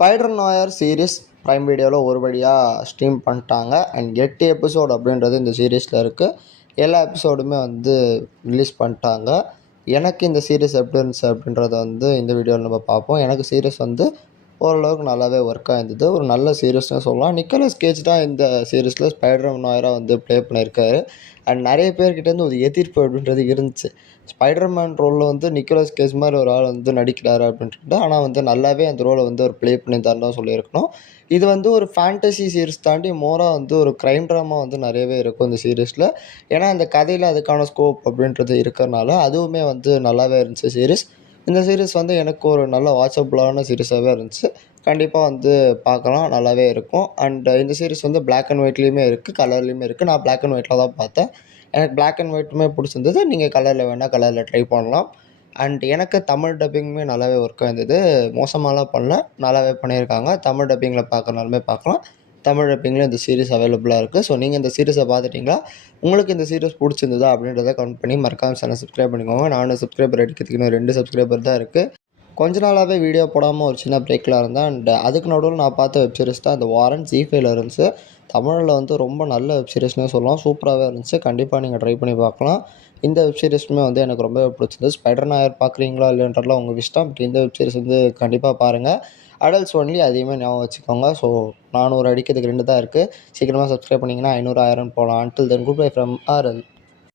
Spider நோயர் series prime வீடியோவில் ஒரு வழியாக ஸ்ட்ரீம் பண்ணிட்டாங்க. அண்ட் 8 எபிசோடு அப்படின்றது இந்த சீரீஸில் இருக்குது. எல்லா எபிசோடுமே ரிலீஸ் பண்ணிட்டாங்க. எனக்கு இந்த சீரிஸ் எப்படி இருந்துச்சு அப்படின்றத இந்த வீடியோவில் நம்ம பார்ப்போம். எனக்கு சீரிஸ் ஓரளவுக்கு நல்லாவே ஒர்க் ஆகிருந்தது. ஒரு நல்ல சீரிஸ்னு சொல்லலாம். நிக்கோலஸ் கேஜ் தான் இந்த சீரிஸில் ஸ்பைடர் நோயராக ப்ளே பண்ணியிருக்காரு. அண்ட் நிறைய பேர்கிட்டேருந்து ஒரு எதிர்ப்பு அப்படின்றது இருந்துச்சு. ஸ்பைடர்மேன் ரோலில் நிக்கோலஸ் கேஜ் மாதிரி ஒரு ஆள் நடிக்கிறாரு அப்படின்ட்டு. ஆனால் நல்லாவே அந்த ரோலை அவர் ப்ளே பண்ணியிருந்தாருன்னு தான் சொல்லியிருக்கணும். இது ஒரு ஃபேண்டசி சீரிஸ் தாண்டி மோராக ஒரு க்ரைம் ட்ராமா நிறையவே இருக்கும் இந்த சீரிஸில். ஏன்னா அந்த கதையில் அதுக்கான ஸ்கோப் அப்படின்றது இருக்கிறனால அதுவுமே நல்லாவே இருந்துச்சு சீரிஸ். இந்த சீரிஸ் எனக்கு ஒரு நல்ல வாட்சபிளான சீரிஸாகவே இருந்துச்சு. கண்டிப்பாக பார்க்கலாம், நல்லாவே இருக்கும். அண்ட் இந்த சீரிஸ் பிளாக் அண்ட் ஒயிட்லேயுமே இருக்குது, கலர்லேயுமே இருக்குது. நான் பிளாக் அண்ட் ஒயிட்டில் தான் பார்த்தேன். எனக்கு பிளாக் அண்ட் ஒயிட்டுமே பிடிச்சிருந்தது. நீங்கள் கலரில் வேணால் கலரில் ட்ரை பண்ணலாம். அண்ட் எனக்கு தமிழ் டப்பிங்குமே நல்லாவே ஒர்க் ஆயிருந்தது. மோசமாலாம் பண்ணல, நல்லாவே பண்ணியிருக்காங்க. தமிழ் டப்பிங்கில் பார்க்குறனாலுமே பார்க்கலாம். தமிழ் டப்பிங்கில் இந்த சீரிஸ் அவைலபிளாக இருக்குது. ஸோ நீங்கள் இந்த சீரிஸை பார்த்துட்டிங்களா? உங்களுக்கு இந்த சீரிஸ் பிடிச்சிருந்ததா அப்படின்றத கமெண்ட் பண்ணி மறக்காம சேனல் சப்ஸ்கிரைப் பண்ணிக்கோங்க. நானும் சப்ஸ்கிரைபர் எடுக்கிறதுக்கு இன்னும் 2 சப்ஸ்கிரைபர் தான் இருக்குது. கொஞ்ச நாளாகவே வீடியோ போடாமல் ஒரு சின்ன பிரேக்கில் இருந்தேன். அண்ட் அதுக்கு நடுவில் நான் பார்த்த வெப் சீரிஸ் தான் இந்த வாரன். ஜி5ல இருந்துச்சு. தமிழில் ரொம்ப நல்ல வெப் சீரிஸ்னே சொல்லலாம். சூப்பராகவே இருந்துச்சு. கண்டிப்பாக நீங்கள் ட்ரை பண்ணி பார்க்கலாம். இந்த வெப் சீரிஸுமே எனக்கு ரொம்பவே பிடிச்சிருந்தது. ஸ்பைடர் நாயர் பார்க்குறீங்களா இல்லைன்றதுலாம் உங்கள் இஷ்டம். பட் இந்த வெப் சீரிஸ் கண்டிப்பாக பாருங்கள். அடல்ட்ஸ் ஒன்லி, அதையுமே ஞாபகம் வச்சுக்கோங்க. ஸோ 400 அடிக்கிறதுக்கு 2 தான் இருக்குது. சீக்கிரமாக சப்ஸ்கிரைப் பண்ணிங்கன்னா 500 1000 போகலாம். Until then good bye from RL.